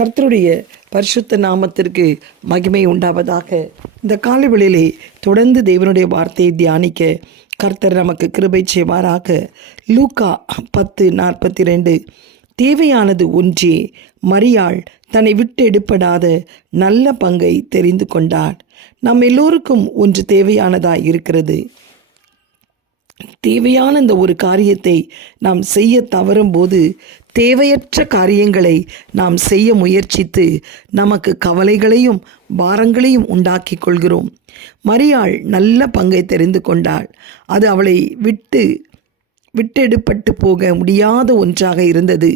கர்த்தருடைய பரிசுத்த நாமத்திற்கு மகிமை உண்டாவதாக. இந்த காலைவெளியிலே தொடர்ந்து தேவனுடைய வார்த்தையை தியானிக்க கர்த்தர் நமக்கு கிருபை செய்வாராக. லூக்கா பத்து நாற்பத்தி ரெண்டு தேவையானது ஒன்றே மரியாள் தன்னை விட்டு எடுப்படாத நல்ல பங்கை தெரிந்து கொண்டார். நம் எல்லோருக்கும் ஒன்று தேவையானதாக இருக்கிறது. தேவையான இந்த ஒரு காரியத்தை நாம் செய்ய தவறும்போது தேவையற்ற காரியங்களை நாம் செய்ய முயற்சித்து நமக்கு கவலைகளையும் பாரங்களையும் உண்டாக்கி கொள்கிறோம். மரியாள் நல்ல பங்கை தெரிந்து கொண்டாள். அது அவளை விட்டு விட்டெடுப்பட்டு போக முடியாத ஒன்றாக இருந்தது.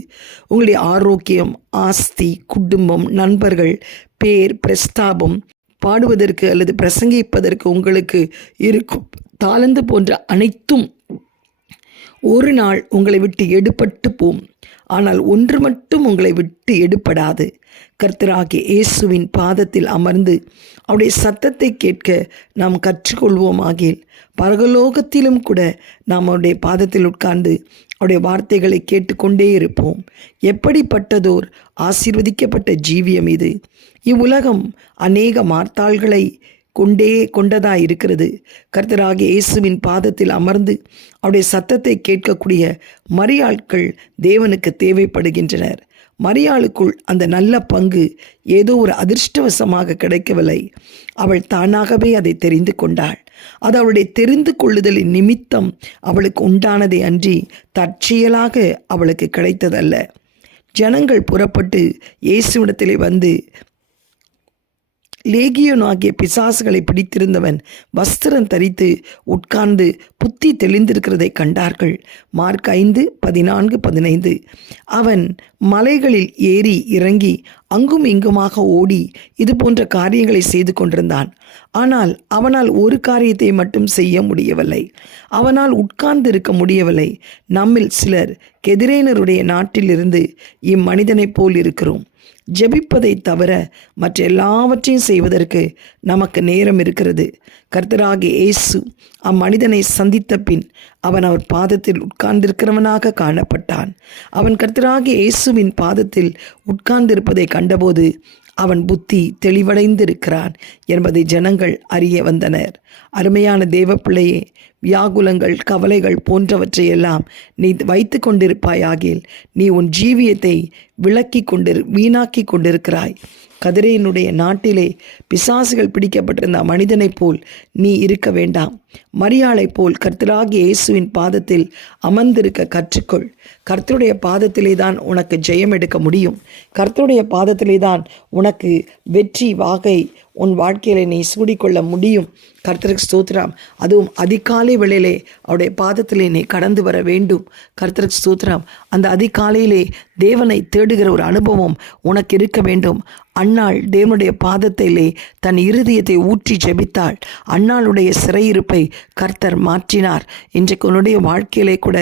உங்களுடைய ஆரோக்கியம் ஆஸ்தி குடும்பம் நண்பர்கள் பேர் பிரஸ்தாபம் பாடுவதற்கு அல்லது பிரசங்கிப்பதற்கு உங்களுக்கு இருக்கும் தாளந்து போன்ற அனைத்தும் ஒரு நாள் உங்களை விட்டு எடுபட்டு போம். ஆனால் ஒன்று மட்டும் உங்களை விட்டு எடுப்படாது கர்த்தராகிய இயேசுவின் பாதத்தில் அமர்ந்து அவருடைய சத்தத்தை கேட்க நாம் கற்றுக்கொள்வோமாகில் பரகலோகத்திலும் கூட நாம் அவருடைய பாதத்தில் உட்கார்ந்து அவருடைய வார்த்தைகளை கேட்டுக்கொண்டே இருப்போம். எப்படிப்பட்டதோர் ஆசீர்வதிக்கப்பட்ட ஜீவியம் இது. இவ்வுலகம் அநேக மார்த்தாள்களை கொண்டே கொண்டதாக இருக்கிறது. கர்த்தராக இயேசுவின் பாதத்தில் அமர்ந்து அவருடைய சத்தத்தை கேட்கக்கூடிய மரியாட்கள் தேவனுக்கு தேவைப்படுகின்றனர். மரியாளுக்குள் அந்த நல்ல பங்கு ஏதோ ஒரு அதிர்ஷ்டவசமாக கிடைக்கவில்லை. அவள் தானாகவே அதை தெரிந்து கொண்டாள். அது அவளுடைய தெரிந்து கொள்ளுதலின் நிமித்தம் அவளுக்கு உண்டானதை அன்றி தற்செயலாக அவளுக்கு கிடைத்ததல்ல. ஜனங்கள் புறப்பட்டு இயேசுவிடத்திலே வந்து லேகியோன் ஆகிய பிசாசுகளை பிடித்திருந்தவன் வஸ்திரம் தரித்து உட்கார்ந்து புத்தி தெளிந்திருக்கிறதை கண்டார்கள். மார்க் ஐந்து பதினான்கு பதினைந்து. அவன் மலைகளில் ஏறி இறங்கி அங்கும் இங்குமாக ஓடி இது போன்ற காரியங்களை செய்து கொண்டிருந்தான். ஆனால் அவனால் ஒரு காரியத்தை மட்டும் செய்ய முடியவில்லை. அவனால் உட்கார்ந்து இருக்க முடியவில்லை. நம்மில் சிலர் கெதிரேனருடைய நாட்டிலிருந்து இம்மனிதனைப் போல் இருக்கிறோம். ஜெபிப்பதை தவிர மற்ற எல்லாவற்றையும் செய்வதற்கு நமக்கு நேரம் இருக்கிறது. கர்த்தராகி இயேசு அம்மனிதனை சந்தித்த பின் அவன் அவர் பாதத்தில் உட்கார்ந்திருக்கிறவனாக காணப்பட்டான். அவன் கர்த்தராகி இயேசுவின் பாதத்தில் உட்கார்ந்திருப்பதை கண்டபோது அவன் புத்தி தெளிவடைந்திருக்கிறான் என்பதை ஜனங்கள் அறிய வந்தனர். அருமையான தேவ பிள்ளையே வியாகுலங்கள் கவலைகள் போன்றவற்றையெல்லாம் நீ வைத்து கொண்டிருப்பாயாகில் நீ உன் ஜீவியத்தை விளக்கி கொண்டிரு வீணாக்கி கொண்டிருக்கிறாய் கதிரையினுடைய நாட்டிலே பிசாசுகள் பிடிக்கப்பட்டிருந்த மனிதனைப் போல் நீ இருக்க வேண்டாம். மரியாளைப் போல் கர்த்தராகிய இயேசுவின் பாதத்தில் அமர்ந்திருக்க கற்றுக்கொள். கர்த்தருடைய பாதத்திலே தான் உனக்கு ஜெயம் எடுக்க முடியும். கர்த்தருடைய பாதத்திலே தான் உனக்கு வெற்றி வாகை உன் வாழ்க்கையில நீ சூடிக்கொள்ள முடியும். கர்த்தருக்கு ஸ்தோத்திரம். அதுவும் அதிகாலை வேளையிலே அவருடைய பாதத்திலே நீ கடந்து வர வேண்டும். கர்த்தருக்கு ஸ்தோத்திரம். அந்த அதிகாலையிலே தேவனை தேடுகிற ஒரு அனுபவம் உனக்கு இருக்க வேண்டும். அன்னாள் தேவனுடைய பாதத்திலே தன் இருதயத்தை ஊற்றி ஜெபித்தாள். அன்னாளுடைய சிறையிருப்பை கர்த்தர் மாற்றினார். இன்றைக்கு உன்னுடைய வாழ்க்கையிலே கூட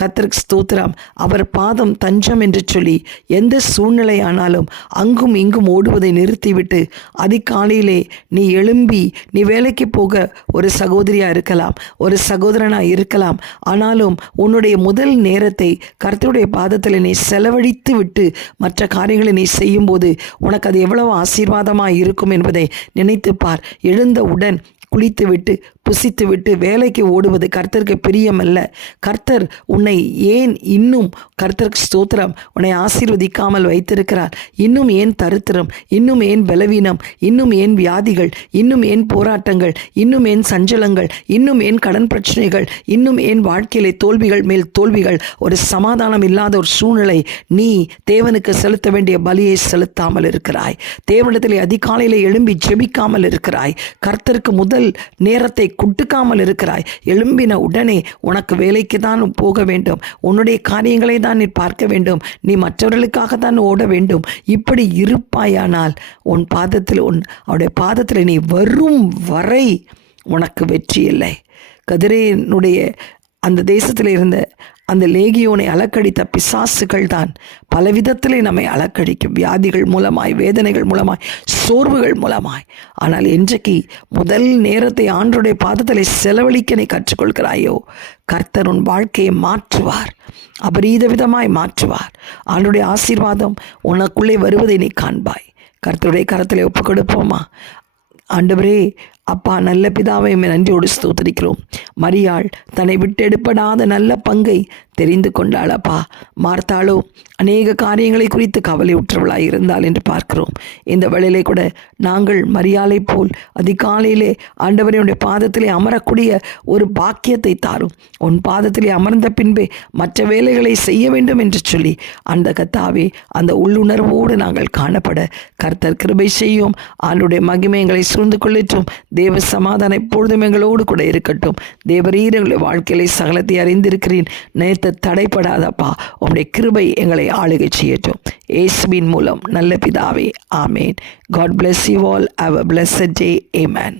கர்த்தருக்கு ஸ்தோத்திரம். அவர் பாதம் தஞ்சம் என்று சொல்லி எந்த சூழ்நிலை ஆனாலும் அங்கும் இங்கும் ஓடுவதை நிறுத்திவிட்டு அதிகாலையிலே நீ எழும்பி நீ வேலைக்கு போக ஒரு சகோதரியாக இருக்கலாம் ஒரு சகோதரனா இருக்கலாம். ஆனாலும் உன்னுடைய முதல் நேரத்தை கர்த்தருடைய பாதத்தில் நீ செலவு செலவழித்து விட்டு மற்ற காரியங்களை நீ செய்யும்போது உனக்கு அது எவ்வளவு ஆசீர்வாதமாக இருக்கும் என்பதை நினைத்து பார். எழுந்தவுடன் குளித்துவிட்டு புசித்துவிட்டு வேலைக்கு ஓடுவது கர்த்தருக்கு பிரியமல்ல. கர்த்தர் உன்னை ஏன் இன்னும் கர்த்தருக்கு ஸ்தோத்திரம் உன்னை ஆசீர்வதிக்காமல் வைத்திருக்கிறார். இன்னும் ஏன் தருத்திரம் இன்னும் ஏன் பலவீனம் இன்னும் ஏன் வியாதிகள் இன்னும் ஏன் போராட்டங்கள் இன்னும் ஏன் சஞ்சலங்கள் இன்னும் ஏன் கடன் பிரச்சனைகள் இன்னும் ஏன் வாழ்க்கையிலே தோல்விகள் மேல் தோல்விகள் ஒரு சமாதானம் இல்லாத ஒரு சூழ்நிலை நீ தேவனுக்கு செலுத்த வேண்டிய பலியை செலுத்தாமல் இருக்கிறாய். தேவனிடத்திலே அதிகாலையில் எழும்பி ஜெபிக்காமல் இருக்கிறாய். கர்த்தருக்கு முதல் நேரத்தை குட்டுக்காமல் இருக்கிறாய். எழும்பின உடனே உனக்கு வேலைக்கு தான் போக வேண்டும். உன்னுடைய காரியங்களை தான் நீ பார்க்க வேண்டும். நீ மற்றவர்களுக்காக தான் ஓட வேண்டும். இப்படி இருப்பாயானால் உன் பாதத்தில் உன் அவருடைய பாதத்தில் நீ வரும் வரை உனக்கு வெற்றி இல்லை. கதிரையினுடைய அந்த தேசத்தில் இருந்த அந்த லேகியோனை அலக்கடித்த பிசாசுகள் தான். பலவிதத்திலே நம்மை அலக்கடிக்கும். வியாதிகள் மூலமாய் வேதனைகள் மூலமாய் சோர்வுகள் மூலமாய். ஆனால் இன்றைக்கு முதல் நேரத்தை ஆண்டோடைய பாதத்தில் செலவழிக்க நீ கற்றுக்கொள்கிறாயோ? கர்த்தர் உன் வாழ்க்கையை மாற்றுவார். அபரீத விதமாய் மாற்றுவார். ஆண்டுடைய ஆசீர்வாதம் உனக்குள்ளே வருவதை நீ காண்பாய். கர்த்தருடைய கரத்தில் ஒப்பு கொடுப்போமா ஆண்டவரே அப்பா நல்ல பிதாவை நன்றியோடு ஸ்தோத்தரிக்கிறோம். மரியாள் தன்னை விட்டெடுப்படாத நல்ல பங்கை தெரிந்து கொண்டாள் அப்பா. மார்த்தாளோ அநேக காரியங்களை குறித்து கவலை உற்றவளாய் இருந்தாள் என்று பார்க்கிறோம். இந்த வேளையிலே கூட நாங்கள் மரியாளை போல் அதிகாலையிலே ஆண்டவரையுடைய பாதத்திலே அமரக்கூடிய ஒரு பாக்கியத்தை தாரும். உன் பாதத்திலே அமர்ந்த பின்பே மற்ற வேலைகளை செய்ய வேண்டும் என்று சொல்லி அந்த கத்தாவே அந்த உள்ளுணர்வோடு நாங்கள் காணப்பட கர்த்தர் கிருபை செய்யும். ஆண்டுடைய மகிமையங்களை சூழ்ந்து கொள்ளட்டும் தேவ சமாதானம் எப்பொழுதும் எங்களோடு கூட இருக்கட்டும். தேவரீர் எங்களுடைய வாழ்க்கையிலே சகலத்தை அறிந்திருக்கிறேன் நேற்று தடைப்படாதப்பா. உங்களுடைய கிருபை எங்களை ஆளுகை செய்யட்டும். ஏசுவின் மூலம் நல்ல பிதாவே ஆமேன். God bless you all have a blessed amen